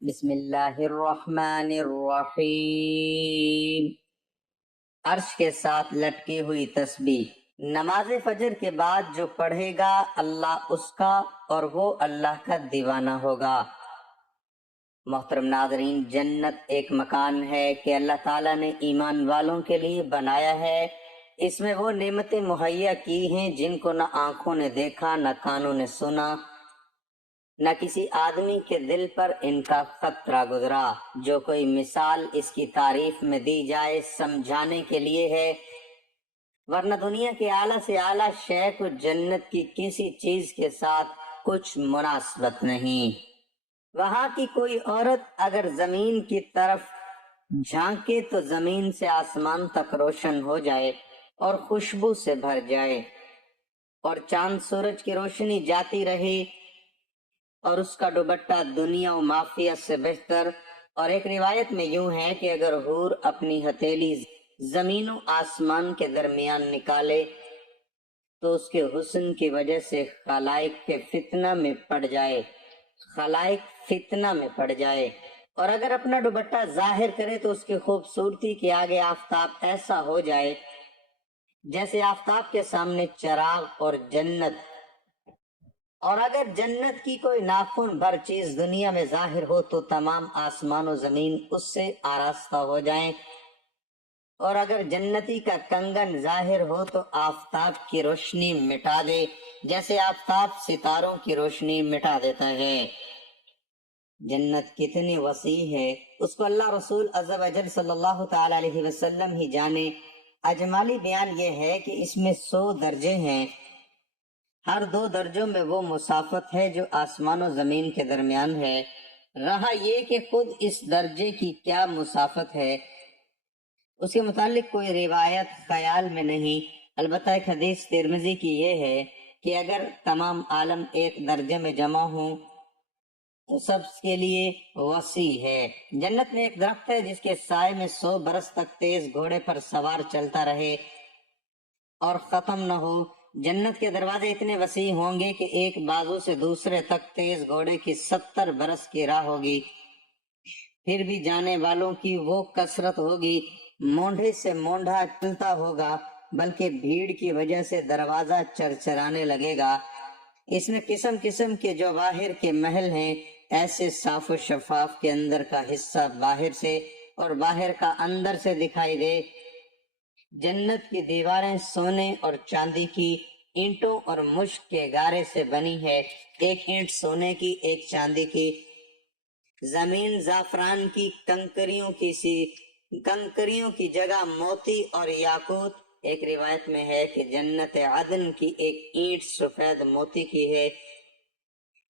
بسم اللہ الرحمن الرحیم۔ عرش کے ساتھ لٹکی ہوئی تسبیح۔ نماز فجر کے بعد جو پڑھے گا اللہ اس کا اور وہ اللہ کا دیوانہ ہوگا۔ محترم ناظرین، جنت ایک مکان ہے کہ اللہ تعالیٰ نے ایمان والوں کے لیے بنایا ہے۔ اس میں وہ نعمتیں مہیا کی ہیں جن کو نہ آنکھوں نے دیکھا، نہ کانوں نے سنا، نہ کسی آدمی کے دل پر ان کا خطرہ گزرا۔ جو کوئی مثال اس کی تعریف میں دی جائے سمجھانے کے لیے ہے، ورنہ دنیا کے اعلیٰ سے اعلیٰ شے کو جنت کی کسی چیز کے ساتھ کچھ مناسبت نہیں۔ وہاں کی کوئی عورت اگر زمین کی طرف جھانکے تو زمین سے آسمان تک روشن ہو جائے اور خوشبو سے بھر جائے، اور چاند سورج کی روشنی جاتی رہے اور اس کا دوپٹہ دنیا و مافیہ سے بہتر۔ اور ایک روایت میں یوں ہے کہ اگر حور اپنی ہتھیلی زمین و آسمان کے درمیان نکالے تو اس کے حسن کی وجہ سے خلائق کے فتنہ میں پڑ جائے، اور اگر اپنا دوپٹہ ظاہر کرے تو اس کی خوبصورتی کے آگے آفتاب ایسا ہو جائے جیسے آفتاب کے سامنے چراغ اور جنت۔ اور اگر جنت کی کوئی ناخن بھر چیز دنیا میں ظاہر ہو تو تمام آسمان و زمین اس سے آراستہ ہو جائیں، اور اگر جنتی کا کنگن ظاہر ہو تو آفتاب کی روشنی مٹا دے جیسے آفتاب ستاروں کی روشنی مٹا دیتا ہے۔ جنت کتنی وسیع ہے اس کو اللہ رسول عز و جل صلی اللہ تعالی علیہ وسلم ہی جانے۔ اجمالی بیان یہ ہے کہ اس میں 100 درجے ہیں۔ ہر 2 درجوں میں وہ مسافت ہے جو آسمان و زمین کے درمیان ہے۔ رہا یہ کہ خود اس درجے کی کیا مسافت ہے، اس کے متعلق کوئی روایت خیال میں نہیں، البتہ ایک حدیث ترمذی کی یہ ہے کہ اگر تمام عالم ایک درجے میں جمع ہوں تو سب کے لیے وسیع ہے۔ جنت میں ایک درخت ہے جس کے سائے میں 100 برس تک تیز گھوڑے پر سوار چلتا رہے اور ختم نہ ہو۔ جنت کے دروازے اتنے وسیع ہوں گے کہ ایک بازو سے دوسرے تک تیز گھوڑے کی 70 برس کی راہ ہوگی، پھر بھی جانے والوں کی وہ کثرت ہوگی، مونڈے سے مونڈا چلتا ہوگا، بلکہ بھیڑ کی وجہ سے دروازہ چرچرانے لگے گا۔ اس میں قسم قسم کے جو باہر کے محل ہیں، ایسے صاف و شفاف کے اندر کا حصہ باہر سے اور باہر کا اندر سے دکھائی دے۔ جنت کی دیواریں سونے اور چاندی کی اینٹوں اور مشک کے گارے سے بنی ہے، ایک اینٹ سونے کی، ایک چاندی کی۔ زمین زعفران کی کنکریوں کی جگہ موتی اور یاقوت۔ ایک روایت میں ہے کہ جنت عدن کی ایک اینٹ سفید موتی کی ہے،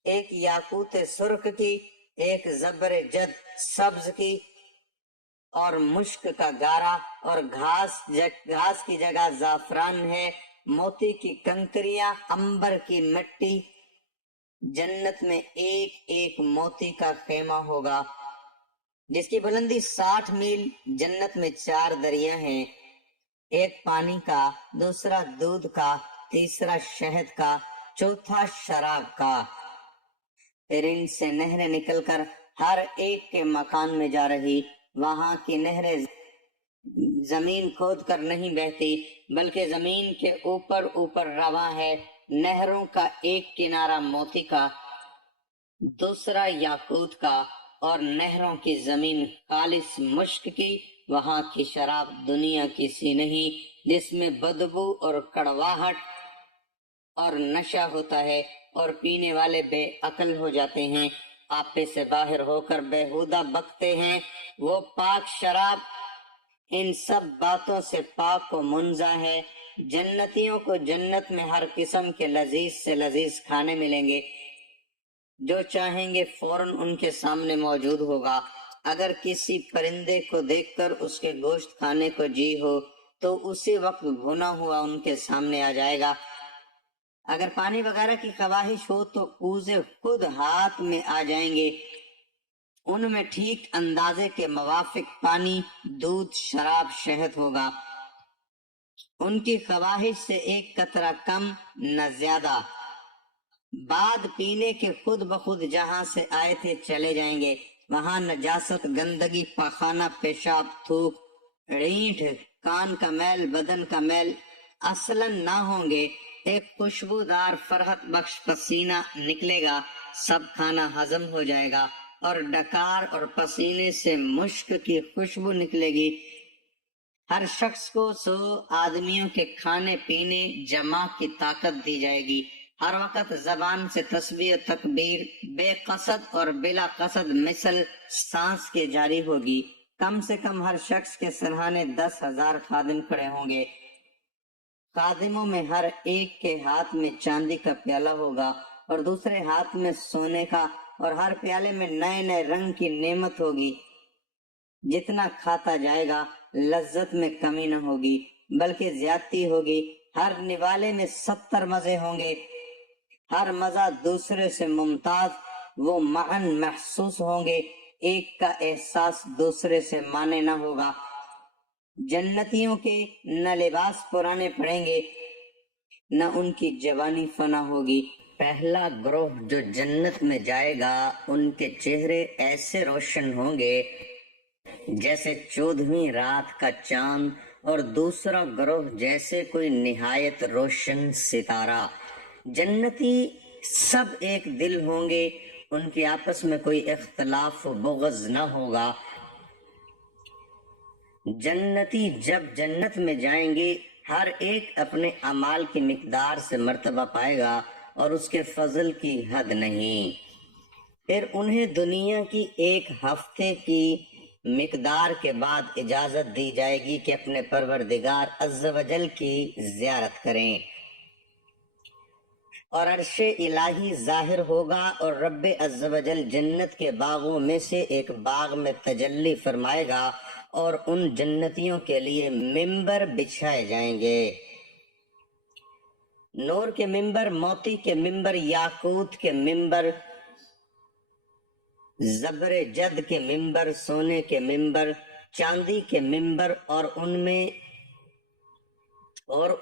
ایک یاقوت سرخ کی، ایک زبر جد سبز کی، اور مشک کا گارا اور گھاس کی جگہ زعفران ہے، موتی کی کنکریاں، عنبر کی مٹی۔ جنت میں ایک ایک موتی کا خیمہ ہوگا جس کی بلندی 60 میل۔ جنت میں 4 دریا ہیں، ایک پانی کا، دوسرا دودھ کا، تیسرا شہد کا، چوتھا شراب کا۔ پھر ان سے نہریں نکل کر ہر ایک کے مکان میں جا رہی۔ وہاں کی نہریں زمین کھود کر نہیں بہتی بلکہ زمین کے اوپر رواں ہے۔ نہروں کا ایک کنارہ موتی کا، دوسرا یاقوت کا، اور نہروں کی زمین خالص مشک کی۔ وہاں کی شراب دنیا کی سی نہیں جس میں بدبو اور کڑواہٹ اور نشہ ہوتا ہے اور پینے والے بے عقل ہو جاتے ہیں، آپے سے باہر ہو کر بےہودہ بکتے ہیں۔ وہ پاک شراب ان سب باتوں سے پاک و منزہ ہے۔ جنتیوں کو جنت میں ہر قسم کے لذیذ سے لذیذ کھانے ملیں گے، جو چاہیں گے فوراً ان کے سامنے موجود ہوگا۔ اگر کسی پرندے کو دیکھ کر اس کے گوشت کھانے کو جی ہو تو اسی وقت بھنا ہوا ان کے سامنے آ جائے گا۔ اگر پانی وغیرہ کی خواہش ہو تو کوزے خود ہاتھ میں آ جائیں گے، ان میں ٹھیک اندازے کے موافق پانی، دودھ، شراب، شہد ہوگا۔ ان کی خواہش سے ایک قطرہ کم نہ زیادہ۔ بعد پینے کے خود بخود جہاں سے آئے تھے چلے جائیں گے، وہاں نجاست، گندگی، پاخانہ، پیشاب، تھوک، رینٹ، کان کا میل، بدن کا میل اصلاً نہ ہوں گے۔ ایک خوشبودار فرحت بخش پسینہ نکلے گا، سب کھانا ہضم ہو جائے گا، اور ڈکار اور پسینے سے مشک کی خوشبو نکلے گی۔ ہر شخص کو 100 آدمیوں کے کھانے پینے جمع کی طاقت دی جائے گی۔ ہر وقت زبان سے تسبیح و تکبیر بے قصد اور بلا قصد مثل سانس کے جاری ہوگی۔ کم سے کم ہر شخص کے سرہانے 10,000 خادم کھڑے ہوں گے۔ خادموں میں ہر ایک کے ہاتھ میں چاندی کا پیالہ ہوگا اور دوسرے ہاتھ میں سونے کا، اور ہر پیالے میں نئے نئے رنگ کی نعمت ہوگی۔ جتنا کھاتا جائے گا لذت میں کمی نہ ہوگی بلکہ زیادتی ہوگی۔ ہر نوالے میں 70 مزے ہوں گے، ہر مزہ دوسرے سے ممتاز، وہ معاً محسوس ہوں گے، ایک کا احساس دوسرے سے مانے نہ ہوگا۔ جنتیوں کے نہ لباس پرانے پڑیں گے نہ ان کی جوانی فنا ہوگی۔ پہلا گروہ جو جنت میں جائے گا ان کے چہرے ایسے روشن ہوں گے جیسے 14ویں رات کا چاند، اور دوسرا گروہ جیسے کوئی نہایت روشن ستارہ۔ جنتی سب ایک دل ہوں گے، ان کے آپس میں کوئی اختلاف و بغض نہ ہوگا۔ جنتی جب جنت میں جائیں گے ہر ایک اپنے اعمال کی مقدار سے مرتبہ پائے گا اور اس کے فضل کی حد نہیں۔ پھر انہیں دنیا کی 1 ہفتے کی مقدار کے بعد اجازت دی جائے گی کہ اپنے پروردگار عز و جل کی زیارت کریں، اور عرش الہی ظاہر ہوگا اور رب عز و جل جنت کے باغوں میں سے ایک باغ میں تجلی فرمائے گا، اور ان جنتیوں کے لیے ممبر بچھائے جائیں گے۔ نور کے ممبر، موتی کے ممبر، یاقوت کے ممبر، زبر جد کے ممبر، سونے کے ممبر، چاندی کے ممبر، اور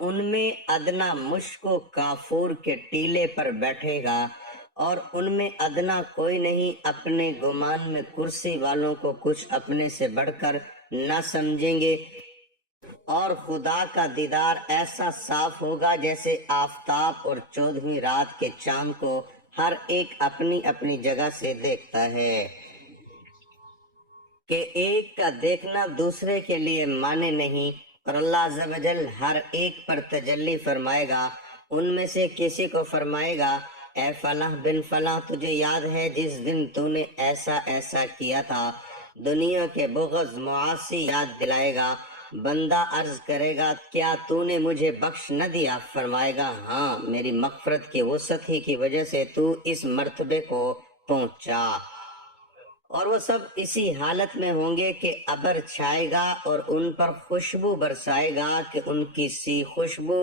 ان میں ادنا مشک و کافور کے ٹیلے پر بیٹھے گا، اور ان میں ادنا کوئی نہیں۔ اپنے گمان میں کرسی والوں کو کچھ اپنے سے بڑھ کر نہ سمجھیں گے، اور خدا کا دیدار ایسا صاف ہوگا جیسے آفتاب اور 14ویں رات کے چاند کو ہر ایک اپنی اپنی جگہ سے دیکھتا ہے، کہ ایک کا دیکھنا دوسرے کے لیے مانے نہیں، اور اللہ عز و جل ہر ایک پر تجلی فرمائے گا۔ ان میں سے کسی کو فرمائے گا، اے فلاں بن فلاں، تجھے یاد ہے جس دن تو نے ایسا ایسا کیا تھا؟ دنیا کے بغض معاصی یاد دلائے گا۔ بندہ عرض کرے گا، کیا تو نے مجھے بخش نہ دیا؟ فرمائے گا، ہاں، میری مغفرت کی وسعت ہی کی وجہ سے تو اس مرتبے کو پہنچا۔ اور وہ سب اسی حالت میں ہوں گے کہ ابر چھائے گا اور ان پر خوشبو برسائے گا کہ ان کی سی خوشبو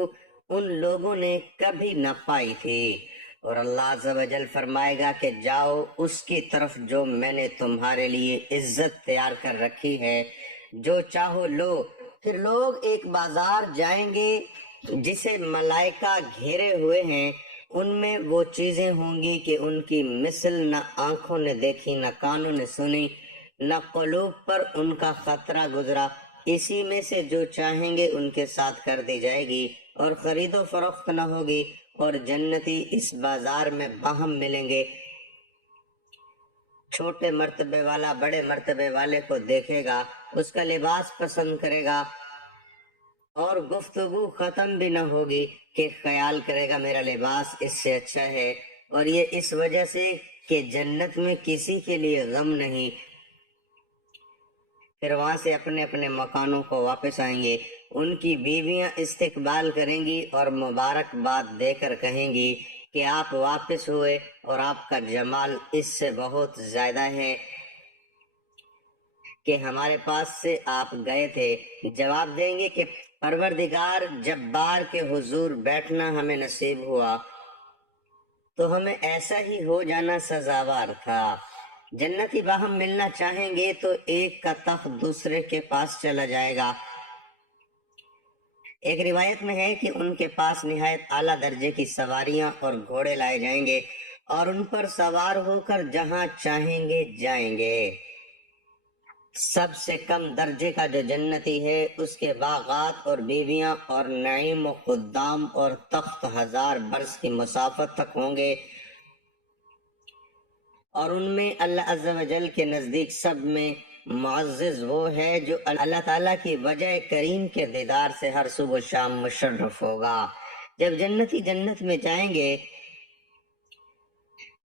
ان لوگوں نے کبھی نہ پائی تھی۔ اور اللہ عز و جل فرمائے گا کہ جاؤ اس کی طرف جو میں نے تمہارے لیے عزت تیار کر رکھی ہے، جو چاہو لو۔ پھر لوگ ایک بازار جائیں گے جسے ملائکہ گھیرے ہوئے ہیں، ان میں وہ چیزیں ہوں گی کہ ان کی مثل نہ آنکھوں نے دیکھی، نہ کانوں نے سنی، نہ قلوب پر ان کا خطرہ گزرا۔ اسی میں سے جو چاہیں گے ان کے ساتھ کر دی جائے گی، اور خرید و فروخت نہ ہوگی، اور جنتی اس بازار میں باہم ملیں گے۔ چھوٹے مرتبے والا بڑے مرتبے والے کو دیکھے گا، اس کا لباس پسند کرے گا، اور گفتگو ختم بھی نہ ہوگی کہ خیال کرے گا میرا لباس اس سے اچھا ہے، اور یہ اس وجہ سے کہ جنت میں کسی کے لیے غم نہیں۔ پھر وہاں سے اپنے اپنے مکانوں کو واپس آئیں گے، ان کی بیویاں استقبال کریں گی اور مبارکباد دے کر کہیں گی کہ آپ واپس ہوئے اور آپ کا جمال اس سے بہت زیادہ ہے کہ ہمارے پاس سے آپ گئے تھے۔ جواب دیں گے کہ پروردگار جبار کے حضور بیٹھنا ہمیں نصیب ہوا تو ہمیں ایسا ہی ہو جانا سزاوار تھا۔ جنتی باہم ملنا چاہیں گے تو ایک کا تخت دوسرے کے پاس چلا جائے گا۔ ایک روایت میں ہے کہ ان کے پاس نہایت اعلیٰ درجے کی سواریاں اور گھوڑے لائے جائیں گے، اور ان پر سوار ہو کر جہاں چاہیں گے جائیں گے۔ سب سے کم درجے کا جو جنتی ہے اس کے باغات اور بیویاں اور نعیم و خدام اور تخت 1000 برس کی مسافت تک ہوں گے، اور ان میں اللہ عز و جل کے نزدیک سب میں معزز وہ ہے جو اللہ تعالیٰ کی وجہ کریم کے دیدار سے ہر صبح و شام مشرف ہوگا۔ جب جنتی جنت میں جائیں گے،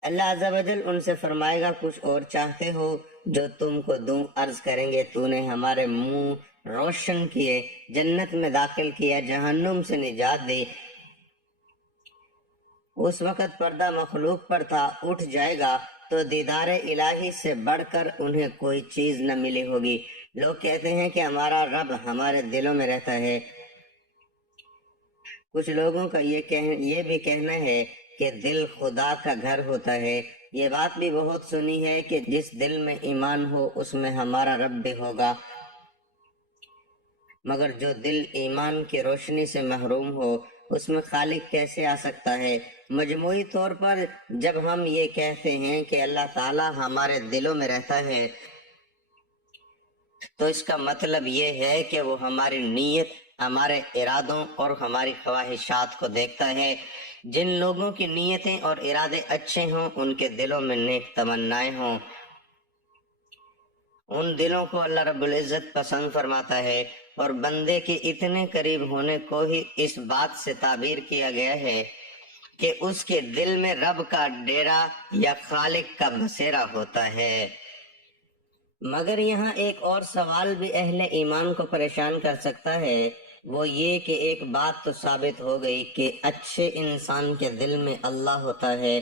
اللہ عز و جل ان سے فرمائے گا کچھ اور چاہتے ہو جو تم کو دوں؟ عرض کریں گے تو نے ہمارے منہ روشن کیے، جنت میں داخل کیا، جہنم سے نجات دی۔ اس وقت پردہ مخلوق پر تھا، اٹھ جائے گا تو دیدار الہی سے بڑھ کر انہیں کوئی چیز نہ ملی ہوگی۔ لوگ کہتے ہیں کہ ہمارا رب ہمارے دلوں میں رہتا ہے۔ کچھ لوگوں کا یہ بھی کہنا ہے کہ دل خدا کا گھر ہوتا ہے۔ یہ بات بھی بہت سنی ہے کہ جس دل میں ایمان ہو اس میں ہمارا رب بھی ہوگا، مگر جو دل ایمان کی روشنی سے محروم ہو اس میں خالق کیسے آ سکتا ہے؟ مجموعی طور پر جب ہم یہ کہتے ہیں کہ اللہ تعالی ہمارے دلوں میں رہتا ہے تو اس کا مطلب یہ ہے کہ وہ ہماری نیت، ہمارے ارادوں اور ہماری خواہشات کو دیکھتا ہے۔ جن لوگوں کی نیتیں اور ارادے اچھے ہوں، ان کے دلوں میں نیک تمنائیں ہوں، ان دلوں کو اللہ رب العزت پسند فرماتا ہے۔ اور بندے کے اتنے قریب ہونے کو ہی اس بات سے تعبیر کیا گیا ہے کہ اس کے دل میں رب کا ڈیرا یا خالق کا بسیرا ہوتا ہے۔ مگر یہاں ایک اور سوال بھی اہل ایمان کو پریشان کر سکتا ہے، وہ یہ کہ ایک بات تو ثابت ہو گئی کہ اچھے انسان کے دل میں اللہ ہوتا ہے۔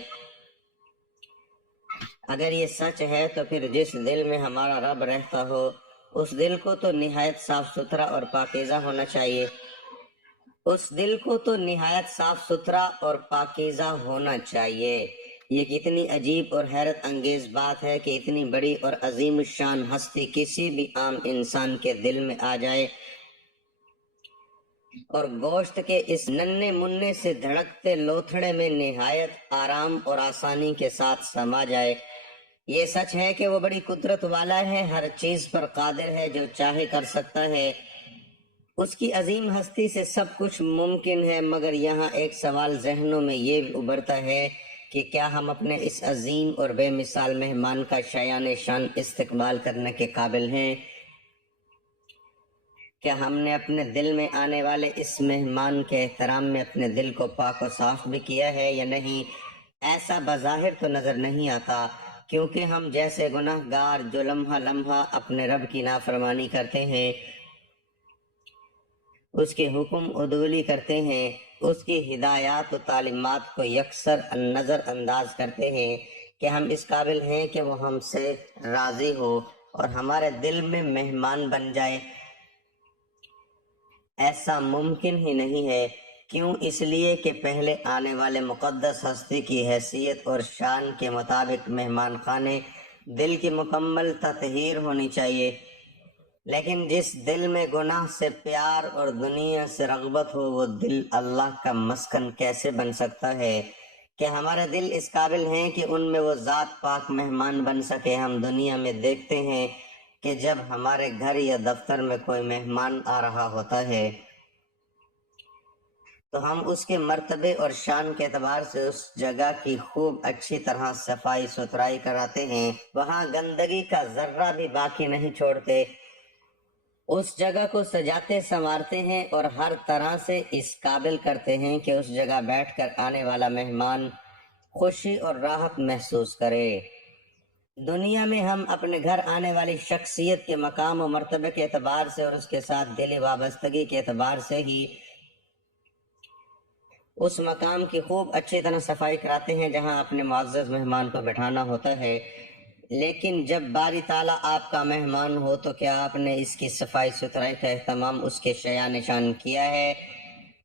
اگر یہ سچ ہے تو پھر جس دل میں ہمارا رب رہتا ہو اس دل کو تو نہایت صاف ستھرا اور پاکیزہ ہونا چاہیے۔ اس دل کو تو نہایت صاف ستھرا اور پاکیزہ ہونا چاہیے۔ یہ کتنی عجیب اور حیرت انگیز بات ہے کہ اتنی بڑی اور عظیم الشان ہستی کسی بھی عام انسان کے دل میں آ جائے اور گوشت کے اس ننھے مننے سے دھڑکتے لوتھڑے میں نہایت آرام اور آسانی کے ساتھ سما جائے۔ یہ سچ ہے کہ وہ بڑی قدرت والا ہے، ہر چیز پر قادر ہے، جو چاہے کر سکتا ہے۔ اس کی عظیم ہستی سے سب کچھ ممکن ہے، مگر یہاں ایک سوال ذہنوں میں یہ ابھرتا ہے کہ کیا ہم اپنے اس عظیم اور بے مثال مہمان کا شایان شان استقبال کرنے کے قابل ہیں؟ کیا ہم نے اپنے دل میں آنے والے اس مہمان کے احترام میں اپنے دل کو پاک و صاف بھی کیا ہے یا نہیں؟ ایسا بظاہر تو نظر نہیں آتا، کیونکہ ہم جیسے گناہ گار جو لمحہ لمحہ اپنے رب کی نافرمانی کرتے ہیں، اس کے حکم عدولی کرتے ہیں، اس کی ہدایات و تعلیمات کو یکسر نظر انداز کرتے ہیں، کہ ہم اس قابل ہیں کہ وہ ہم سے راضی ہو اور ہمارے دل میں مہمان بن جائے؟ ایسا ممکن ہی نہیں ہے۔ کیوں؟ اس لیے کہ پہلے آنے والے مقدس ہستی کی حیثیت اور شان کے مطابق مہمان خانے دل کی مکمل تطہیر ہونی چاہیے۔ لیکن جس دل میں گناہ سے پیار اور دنیا سے رغبت ہو، وہ دل اللہ کا مسکن کیسے بن سکتا ہے؟ کہ ہمارے دل اس قابل ہیں کہ ان میں وہ ذات پاک مہمان بن سکے؟ ہم دنیا میں دیکھتے ہیں کہ جب ہمارے گھر یا دفتر میں کوئی مہمان آ رہا ہوتا ہے تو ہم اس کے مرتبے اور شان کے اعتبار سے اس جگہ کی خوب اچھی طرح صفائی ستھرائی کراتے ہیں، وہاں گندگی کا ذرہ بھی باقی نہیں چھوڑتے، اس جگہ کو سجاتے سنوارتے ہیں اور ہر طرح سے اس قابل کرتے ہیں کہ اس جگہ بیٹھ کر آنے والا مہمان خوشی اور راحت محسوس کرے۔ دنیا میں ہم اپنے گھر آنے والی شخصیت کے مقام و مرتبے کے اعتبار سے اور اس کے ساتھ دلی وابستگی کے اعتبار سے ہی اس مقام کی خوب اچھی طرح صفائی کراتے ہیں جہاں اپنے معزز مہمان کو بٹھانا ہوتا ہے۔ لیکن جب باری تعالیٰ آپ کا مہمان ہو تو کیا آپ نے اس کی صفائی ستھرائی کا اہتمام اس کے شایان شان کیا ہے؟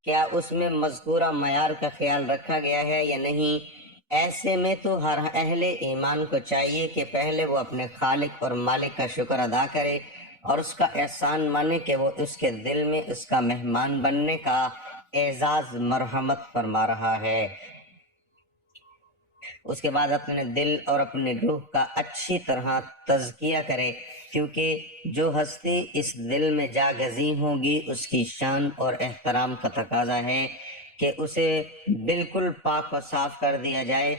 کیا اس میں مذکورہ معیار کا خیال رکھا گیا ہے یا نہیں؟ ایسے میں تو ہر اہل ایمان کو چاہیے کہ پہلے وہ اپنے خالق اور مالک کا شکر ادا کرے اور اس کا احسان مانے کہ وہ اس کے دل میں اس کا مہمان بننے کا اعزاز مرحمت فرما رہا ہے۔ اس کے بعد اپنے دل اور اپنی روح کا اچھی طرح تزکیہ کرے، کیونکہ جو ہستی اس دل میں جاگزی ہوگی اس کی شان اور احترام کا تقاضا ہے کہ اسے بالکل پاک و صاف کر دیا جائے،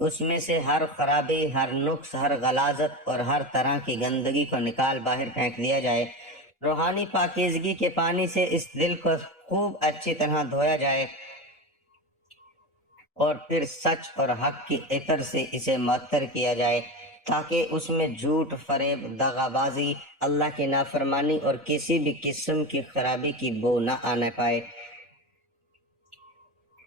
اس میں سے ہر خرابی، ہر نقص، ہر غلاظت اور ہر طرح کی گندگی کو نکال باہر پھینک دیا جائے۔ روحانی پاکیزگی کے پانی سے اس دل کو خوب اچھی طرح دھویا جائے اور پھر سچ اور حق کی عطر سے اسے معطر کیا جائے، تاکہ اس میں جھوٹ، فریب، دغا بازی، اللہ کی نافرمانی اور کسی بھی قسم کی خرابی کی بو نہ آنے پائے۔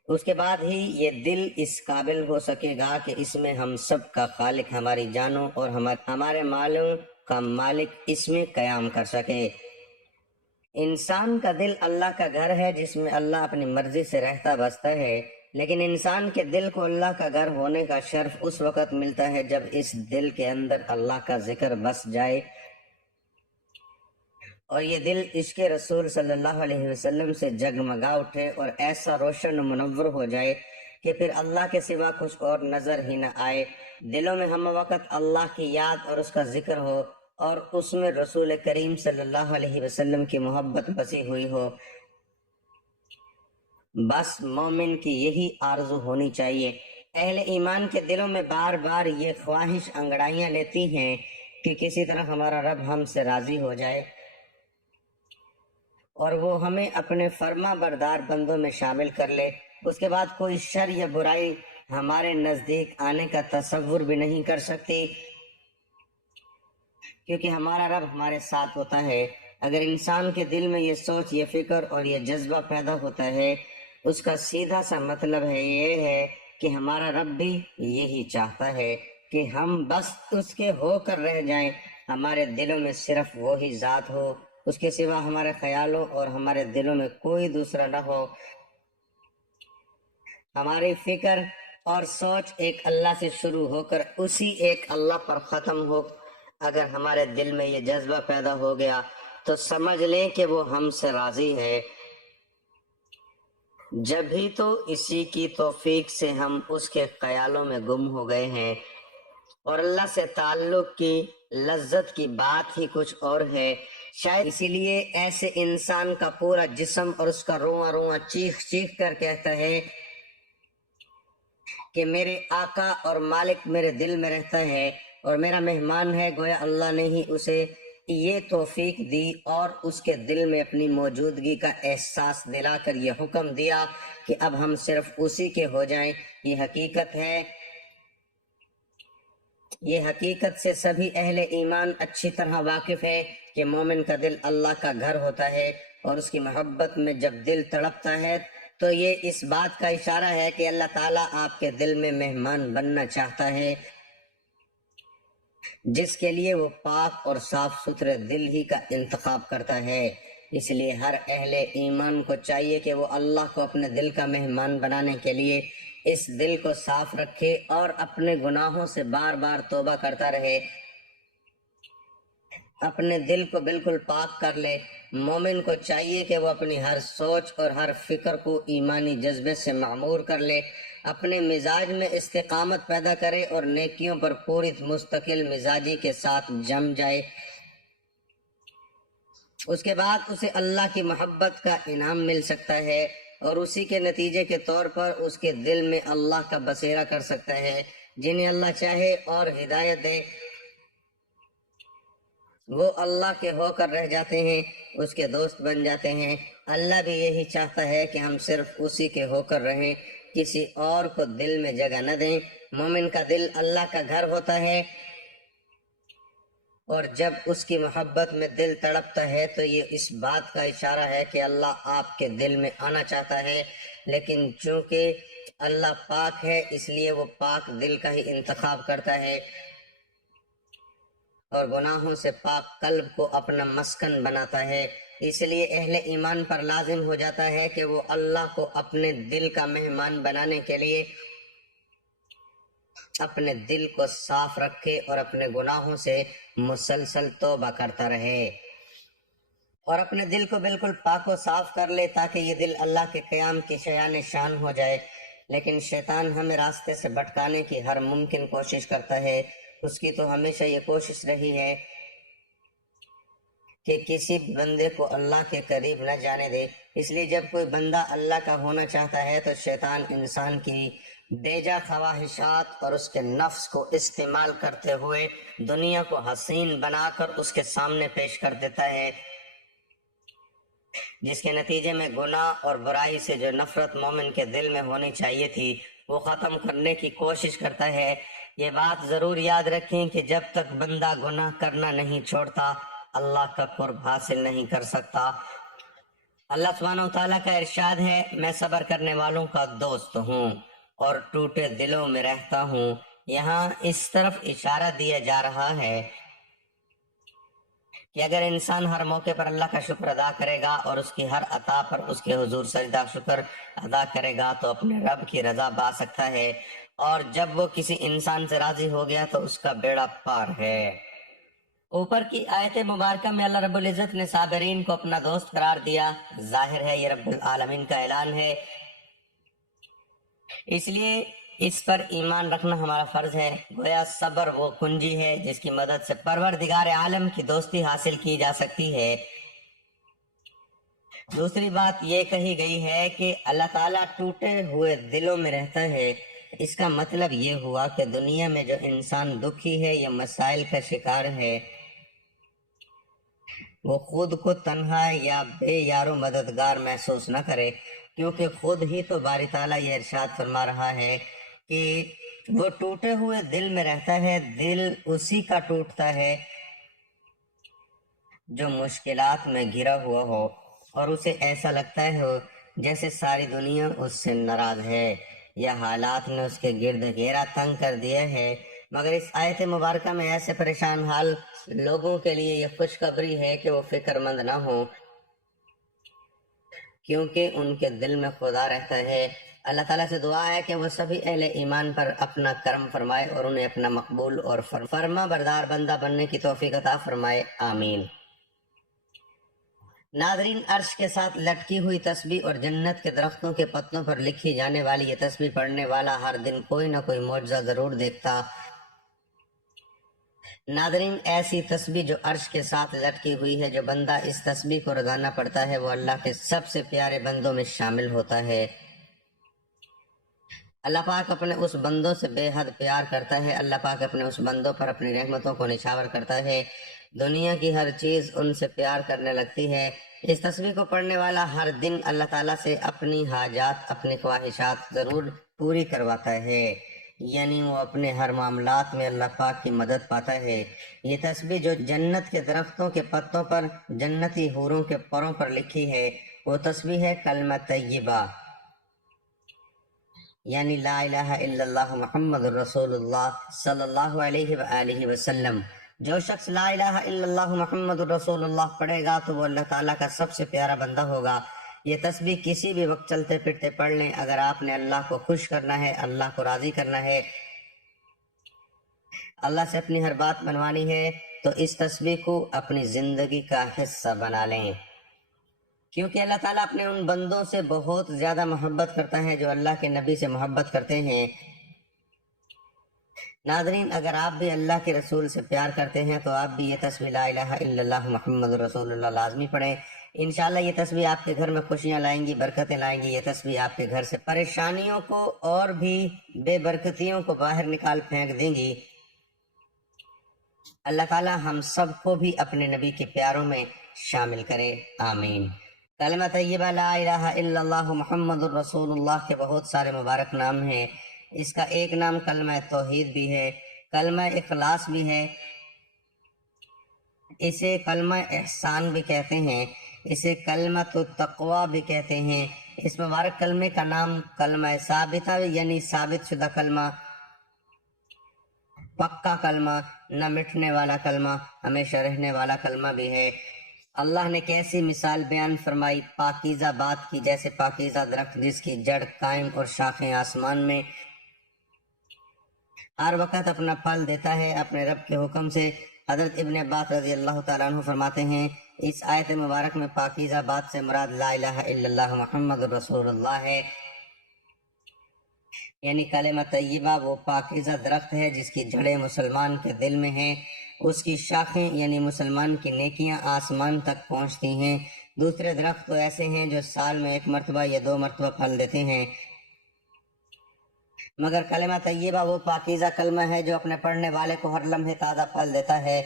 اس کے بعد ہی یہ دل اس قابل ہو سکے گا کہ اس میں ہم سب کا خالق، ہماری جانوں اور ہمارے مالوں کا مالک اس میں قیام کر سکے۔ انسان کا دل اللہ کا گھر ہے جس میں اللہ اپنی مرضی سے رہتا بستا ہے، لیکن انسان کے دل کو اللہ کا گھر ہونے کا شرف اس وقت ملتا ہے جب اس دل کے اندر اللہ کا ذکر بس جائے اور یہ دل عشق رسول صلی اللہ علیہ وسلم سے جگمگا اٹھے اور ایسا روشن و منور ہو جائے کہ پھر اللہ کے سوا کچھ اور نظر ہی نہ آئے۔ دلوں میں ہم وقت اللہ کی یاد اور اس کا ذکر ہو اور اس میں رسول کریم صلی اللہ علیہ وسلم کی محبت بسی ہوئی ہو۔ بس مومن کی یہی آرزو ہونی چاہیے۔ اہل ایمان کے دلوں میں بار بار یہ خواہش انگڑائیاں لیتی ہیں کہ کسی طرح ہمارا رب ہم سے راضی ہو جائے اور وہ ہمیں اپنے فرما بردار بندوں میں شامل کر لے۔ اس کے بعد کوئی شر یا برائی ہمارے نزدیک آنے کا تصور بھی نہیں کر سکتی، کیونکہ ہمارا رب ہمارے ساتھ ہوتا ہے۔ اگر انسان کے دل میں یہ سوچ، یہ فکر اور یہ جذبہ پیدا ہوتا ہے، اس کا سیدھا سا مطلب یہ ہے کہ ہمارا رب بھی یہی چاہتا ہے کہ ہم بس اس کے ہو کر رہ جائیں، ہمارے دلوں میں صرف وہی ذات ہو، اس کے سوا ہمارے خیالوں اور ہمارے دلوں میں کوئی دوسرا نہ ہو، ہماری فکر اور سوچ ایک اللہ سے شروع ہو کر اسی ایک اللہ پر ختم ہو۔ اگر ہمارے دل میں یہ جذبہ پیدا ہو گیا تو سمجھ لیں کہ وہ ہم سے راضی ہے۔ جب ہی تو اسی کی توفیق سے ہم اس کے خیالوں میں گم ہو گئے ہیں، اور اللہ سے تعلق کی لذت کی بات ہی کچھ اور ہے۔ شاید اسی لیے ایسے انسان کا پورا جسم اور اس کا رواں رواں چیخ چیخ کر کہتا ہے کہ میرے آقا اور مالک میرے دل میں رہتا ہے اور میرا مہمان ہے، گویا اللہ نے ہی اسے یہ توفیق دی اور اس کے دل میں اپنی موجودگی کا احساس دلا کر یہ حکم دیا کہ اب ہم صرف اسی کے ہو جائیں۔ یہ حقیقت ہے، یہ حقیقت سے سبھی اہل ایمان اچھی طرح واقف ہے کہ مومن کا دل اللہ کا گھر ہوتا ہے، اور اس کی محبت میں جب دل تڑپتا ہے تو یہ اس بات کا اشارہ ہے کہ اللہ تعالیٰ آپ کے دل میں مہمان بننا چاہتا ہے، جس کے لیے وہ پاک اور صاف ستھرے دل ہی کا انتخاب کرتا ہے۔ اس لیے ہر اہل ایمان کو چاہیے کہ وہ اللہ کو اپنے دل کا مہمان بنانے کے لیے اس دل کو صاف رکھے اور اپنے گناہوں سے بار بار توبہ کرتا رہے، اپنے دل کو بالکل پاک کر لے۔ مومن کو چاہیے کہ وہ اپنی ہر سوچ اور ہر فکر کو ایمانی جذبے سے معمور کر لے، اپنے مزاج میں استقامت پیدا کرے اور نیکیوں پر پوری مستقل مزاجی کے ساتھ جم جائے۔ اس کے بعد اسے اللہ کی محبت کا انعام مل سکتا ہے اور اسی کے نتیجے کے طور پر اس کے دل میں اللہ کا بصیرہ کر سکتا ہے۔ جنہیں اللہ چاہے اور ہدایت دے وہ اللہ کے ہو کر رہ جاتے ہیں، اس کے دوست بن جاتے ہیں۔ اللہ بھی یہی چاہتا ہے کہ ہم صرف اسی کے ہو کر رہیں، کسی اور کو دل میں جگہ نہ دیں۔ مومن کا دل اللہ کا گھر ہوتا ہے، اور جب اس کی محبت میں دل تڑپتا ہے تو یہ اس بات کا اشارہ ہے کہ اللہ آپ کے دل میں آنا چاہتا ہے، لیکن چونکہ اللہ پاک ہے اس لیے وہ پاک دل کا ہی انتخاب کرتا ہے اور گناہوں سے پاک قلب کو اپنا مسکن بناتا ہے۔ اس لیے اہل ایمان پر لازم ہو جاتا ہے کہ وہ اللہ کو اپنے دل کا مہمان بنانے کے لیے اپنے دل کو صاف رکھے اور اپنے گناہوں سے مسلسل توبہ کرتا رہے اور اپنے دل کو بالکل پاک و صاف کر لے، تاکہ یہ دل اللہ کے قیام کی شایان شان ہو جائے۔ لیکن شیطان ہمیں راستے سے بھٹکانے کی ہر ممکن کوشش کرتا ہے۔ اس کی تو ہمیشہ یہ کوشش رہی ہے کہ کسی بندے کو اللہ کے قریب نہ جانے دے۔ اس لیے جب کوئی بندہ اللہ کا ہونا چاہتا ہے تو شیطان انسان کی بیجا خواہشات اور اس کے نفس کو استعمال کرتے ہوئے دنیا کو حسین بنا کر اس کے سامنے پیش کر دیتا ہے، جس کے نتیجے میں گناہ اور برائی سے جو نفرت مومن کے دل میں ہونی چاہیے تھی وہ ختم کرنے کی کوشش کرتا ہے۔ یہ بات ضرور یاد رکھیں کہ جب تک بندہ گناہ کرنا نہیں چھوڑتا اللہ کا قرب حاصل نہیں کر سکتا۔ اللہ سبحانہ وتعالیٰ کا ارشاد ہے، میں صبر کرنے والوں کا دوست ہوں اور ٹوٹے دلوں میں رہتا ہوں۔ یہاں اس طرف اشارہ دیا جا رہا ہے کہ اگر انسان ہر موقع پر اللہ کا شکر ادا کرے گا اور اس کی ہر عطا پر اس کے حضور سجدہ شکر ادا کرے گا تو اپنے رب کی رضا پا سکتا ہے، اور جب وہ کسی انسان سے راضی ہو گیا تو اس کا بیڑا پار ہے۔ اوپر کی آیت مبارکہ میں اللہ رب العزت نے صابرین کو اپنا دوست قرار دیا۔ ظاہر ہے یہ رب العالمین کا اعلان ہے، اس لیے اس پر ایمان رکھنا ہمارا فرض ہے۔ گویا صبر وہ کنجی ہے جس کی مدد سے پروردگار عالم کی دوستی حاصل کی جا سکتی ہے۔ دوسری بات یہ کہی گئی ہے کہ اللہ تعالیٰ ٹوٹے ہوئے دلوں میں رہتا ہے۔ اس کا مطلب یہ ہوا کہ دنیا میں جو انسان دکھی ہے یا مسائل کا شکار ہے وہ خود کو تنہا یا بے یار و مددگار محسوس نہ کرے، کیونکہ خود ہی تو باری تعالیٰ یہ ارشاد فرما رہا ہے کہ وہ ٹوٹے ہوئے دل میں رہتا ہے۔ دل اسی کا ٹوٹتا ہے جو مشکلات میں گھرا ہوا ہو اور اسے ایسا لگتا ہے جیسے ساری دنیا اس سے ناراض ہے یا حالات نے اس کے گرد گھیرا تنگ کر دیا ہے۔ مگر اس آیت مبارکہ میں ایسے پریشان حال لوگوں کے لیے یہ خوشخبری ہے کہ وہ فکر مند نہ ہوں، کیونکہ ان کے دل میں خدا رہتا ہے۔ اللہ تعالیٰ سے دعا ہے کہ وہ سبھی اہل ایمان پر اپنا کرم فرمائے اور انہیں اپنا مقبول اور فرما بردار بندہ بننے کی توفیق عطا فرمائے، آمین۔ ناظرین، عرش کے ساتھ لٹکی ہوئی تسبیح اور جنت کے درختوں کے پتوں پر لکھی جانے والی یہ تسبیح پڑھنے والا ہر دن کوئی نہ کوئی معجزہ ضرور دیکھتا۔ ناظرین، ایسی تسبیح جو عرش کے ساتھ لٹکی ہوئی ہے، جو بندہ اس تسبیح کو روزانہ پڑھتا ہے وہ اللہ کے سب سے پیارے بندوں میں شامل ہوتا ہے۔ اللہ پاک اپنے اس بندوں سے بے حد پیار کرتا ہے۔ اللہ پاک اپنے اس بندوں پر اپنی رحمتوں کو نچھاور کرتا ہے۔ دنیا کی ہر چیز ان سے پیار کرنے لگتی ہے۔ اس تسبیح کو پڑھنے والا ہر دن اللہ تعالیٰ سے اپنی حاجات، اپنی خواہشات ضرور پوری کرواتا ہے، یعنی وہ اپنے ہر معاملات میں اللہ پاک کی مدد پاتا ہے۔ یہ تسبیح جو جنت کے درختوں کے پتوں پر، جنتی حوروں کے پروں پر لکھی ہے، وہ تسبیح ہے کلمہ طیبہ، یعنی لا الہ الا اللہ محمد الرسول اللہ صلی اللہ علیہ وآلہ وسلم۔ جو شخص لا الہ الا اللہ محمد الرسول اللہ پڑھے گا تو وہ اللہ تعالیٰ کا سب سے پیارا بندہ ہوگا۔ یہ تسبیح کسی بھی وقت چلتے پھرتے پڑھ لیں۔ اگر آپ نے اللہ کو خوش کرنا ہے، اللہ کو راضی کرنا ہے، اللہ سے اپنی ہر بات بنوانی ہے تو اس تسبیح کو اپنی زندگی کا حصہ بنا لیں، کیونکہ اللہ تعالیٰ اپنے ان بندوں سے بہت زیادہ محبت کرتا ہے جو اللہ کے نبی سے محبت کرتے ہیں۔ ناظرین، اگر آپ بھی اللہ کے رسول سے پیار کرتے ہیں تو آپ بھی یہ تسبیح لا الہ الا اللہ محمد رسول اللہ لازمی پڑھیں۔ انشاءاللہ یہ تسبیح آپ کے گھر میں خوشیاں لائیں گی، برکتیں لائیں گی۔ یہ تسبیح آپ کے گھر سے پریشانیوں کو اور بھی بے برکتیوں کو باہر نکال پھینک دیں گی۔ اللہ تعالیٰ ہم سب کو بھی اپنے نبی کے پیاروں میں شامل کرے، آمین۔ کلمہ طیبہ لا الہ الا اللہ محمد الرسول اللہ کے بہت سارے مبارک نام ہیں۔ اس کا ایک نام کلمہ توحید بھی ہے، کلمہ اخلاص بھی ہے، اسے کلمہ احسان بھی کہتے ہیں، اسے کلمہ التقوی بھی کہتے ہیں۔ اس مبارک کلمے کا نام کلمہ ثابتہ یعنی ثابت شدہ کلمہ، پکا کلمہ، نہ مٹنے والا کلمہ، ہمیشہ رہنے والا کلمہ بھی ہے۔ اللہ نے کیسی مثال بیان فرمائی پاکیزہ بات کی، جیسے پاکیزہ درخت جس کی جڑ قائم اور شاخیں آسمان میں، ہر وقت اپنا پھل دیتا ہے اپنے رب کے حکم سے۔ حضرت ابن عباس رضی اللہ تعالیٰ عنہ فرماتے ہیں، اس آیت مبارک میں پاکیزہ بات سے مراد لا الہ الا اللہ محمد رسول اللہ ہے۔ یعنی کلمہ طیبہ وہ پاکیزہ درخت ہے جس کی جڑیں مسلمان کے دل میں ہیں، اس کی شاخیں یعنی مسلمان کی نیکیاں آسمان تک پہنچتی ہیں۔ دوسرے درخت تو ایسے ہیں جو سال میں 1 مرتبہ یا 2 مرتبہ پھل دیتے ہیں، مگر کلمہ طیبہ وہ پاکیزہ کلمہ ہے جو اپنے پڑھنے والے کو ہر لمحے تازہ پھل دیتا ہے۔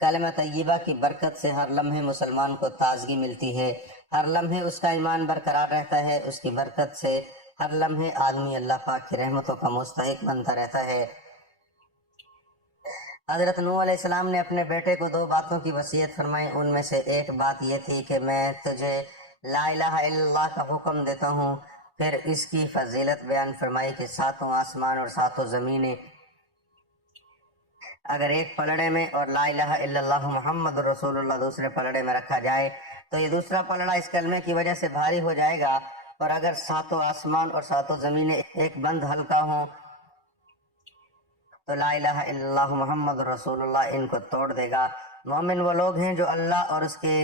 کلمہ طیبہ کی برکت سے ہر لمحے مسلمان کو تازگی ملتی ہے، ہر لمحے اس کا ایمان برقرار رہتا ہے، اس کی برکت سے ہر لمحے آدمی اللہ پاک کی رحمتوں کا مستحق بنتا رہتا ہے۔ حضرت نوح علیہ السلام نے اپنے بیٹے کو 2 باتوں کی وصیت فرمائی، ان میں سے ایک بات یہ تھی کہ میں تجھے لا الہ الا اللہ کا حکم دیتا ہوں۔ پھر اس کی فضیلت بیان فرمائی کہ 7 آسمان اور 7 زمینیں اگر ایک پلڑے میں اور لا الہ الا اللہ محمد رسول اللہ دوسرے پلڑے میں رکھا جائے تو یہ دوسرا پلڑا اس کلمے کی وجہ سے بھاری ہو جائے گا، اور اگر 7 آسمان اور 7 زمینیں ایک بند ہلکا ہوں تو لا الہ الا اللہ محمد رسول اللہ ان کو توڑ دے گا۔ مومن وہ لوگ ہیں جو اللہ اور اس کے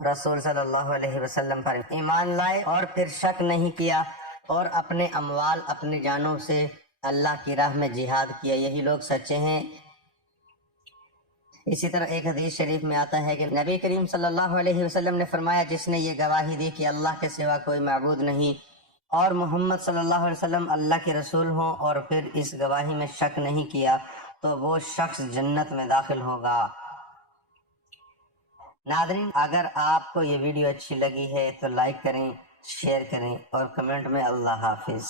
رسول صلی اللہ علیہ وسلم پر ایمان لائے اور پھر شک نہیں کیا اور اپنے اموال اپنی جانوں سے اللہ کی راہ میں جہاد کیا، یہی لوگ سچے ہیں۔ اسی طرح ایک حدیث شریف میں آتا ہے کہ نبی کریم صلی اللہ علیہ وسلم نے فرمایا، جس نے یہ گواہی دی کہ اللہ کے سوا کوئی معبود نہیں اور محمد صلی اللہ علیہ وسلم اللہ کے رسول ہوں، اور پھر اس گواہی میں شک نہیں کیا، تو وہ شخص جنت میں داخل ہوگا۔ ناظرین، اگر آپ کو یہ ویڈیو اچھی لگی ہے تو لائک کریں، شیئر کریں اور کمنٹ میں اللہ حافظ۔